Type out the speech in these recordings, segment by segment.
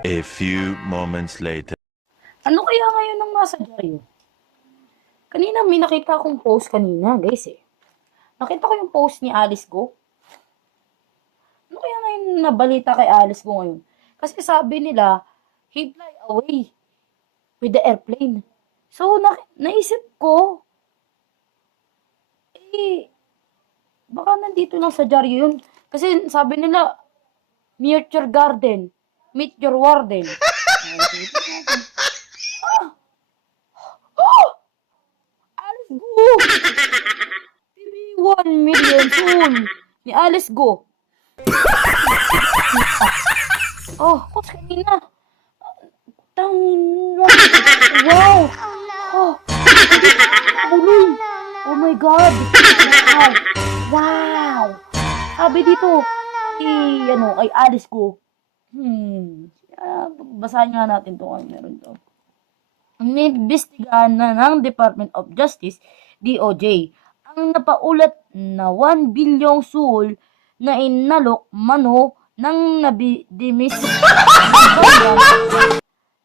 A few moments later. Ano kaya ngayon ang nasa dyaryo? Kanina may nakita akong post kanina, guys eh. Nakita ko yung post ni Alice Go. Ano kaya ngayon nabalita kay Alice Go ngayon? Kasi sabi nila, he fly away with the airplane. So, naisip ko, baka nandito lang sa dyaryo yun. Kasi sabi nila, meet your garden, meet your warden. Alice Go! TV 1 million soon ni Alice Go. Coach kanina. Wow! Buloy! Oh my God! Wow! Sabi dito, kay Alice Go. Basahin nga natin ito. Meron to. Inimbestigahan na ng Department of Justice, DOJ, ang napaulat na 1 bilyong sul na inalok mano ng nabidimis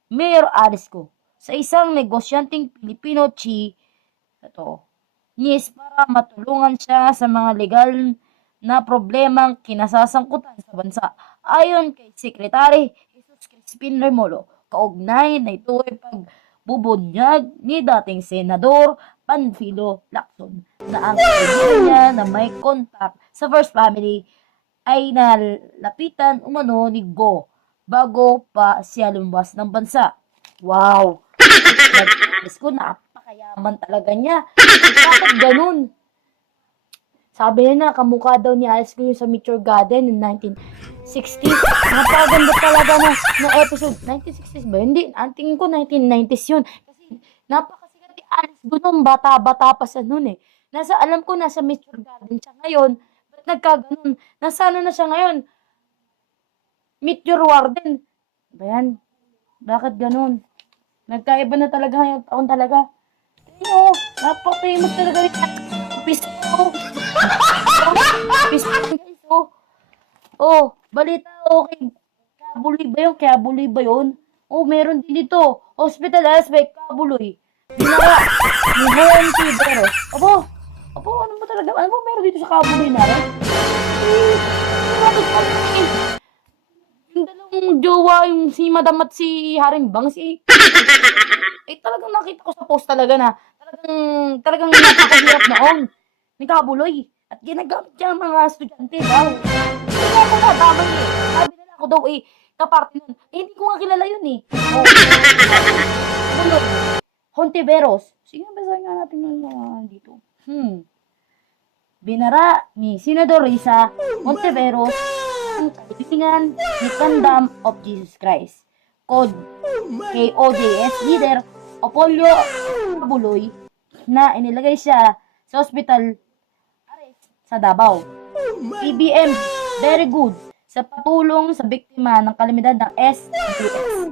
Mayor Alice Go sa isang negosyanteng Pilipino NIS para matulungan siya sa mga legal na problemang kinasasangkutan sa bansa. Ayon kay Secretary Jesus Crispin Remulo, kaugnay na ito ay pagbubunyag ni dating Senador Panfilo Lacson na ang kaibigan niya na may kontak sa First Family ay nalapitan umano ni Go bago pa siya lumabas ng bansa. Wow! Nag-alis ko, napakayaman talaga niya. Bakit ganun? Sabi niya na, kamukha daw ni Alice Go yung sa Meet Your Garden in 1960s. Napaganda talaga na episode. 1960s ba? Hindi, ang tingin ko 1990s yun. Kasi napakasikat ni Alice Go nung bata-bata pa sa nun eh. Alam ko nasa Meet Your Garden siya ngayon. Ba't nagkaganon? Nasaan na siya ngayon? Meet Your Warden. Ba yan? Bakit ganun? Nagkaiba na talaga ngayong taon talaga. Tingnan mo, napaka-famous talaga rin. Pisto. Pisto guys, balita okay. Kabuloy ba yun? Meron din dito. Hospital Aspect, Kabuloy. Binara ni Juan Tiberos. Ano ba talaga? Ano ba meron dito sa Kabuloy na rin? Yung dalawang jowa, yung si Madam at si Harimbang, talagang nakita ko sa post talaga na talagang napakahirap noon ni Kabuloy. At ginagamit niya ang mga estudyante daw. Hindi ako nadamay eh. Sabi nila ako daw kaparte nun. Hindi ko nga kilala yun eh. Hontiveros. Sige, basahin nga natin yung mga dito. Binara ni Senador Risa Hontiveros ang kaibigan ni Kandam of Jesus Christ. Code KOJS leader Opolio Kabuloy na inilagay siya sa hospital sa Davao. PBM, very good sa patulong sa biktima ng kalamidad ng SWS.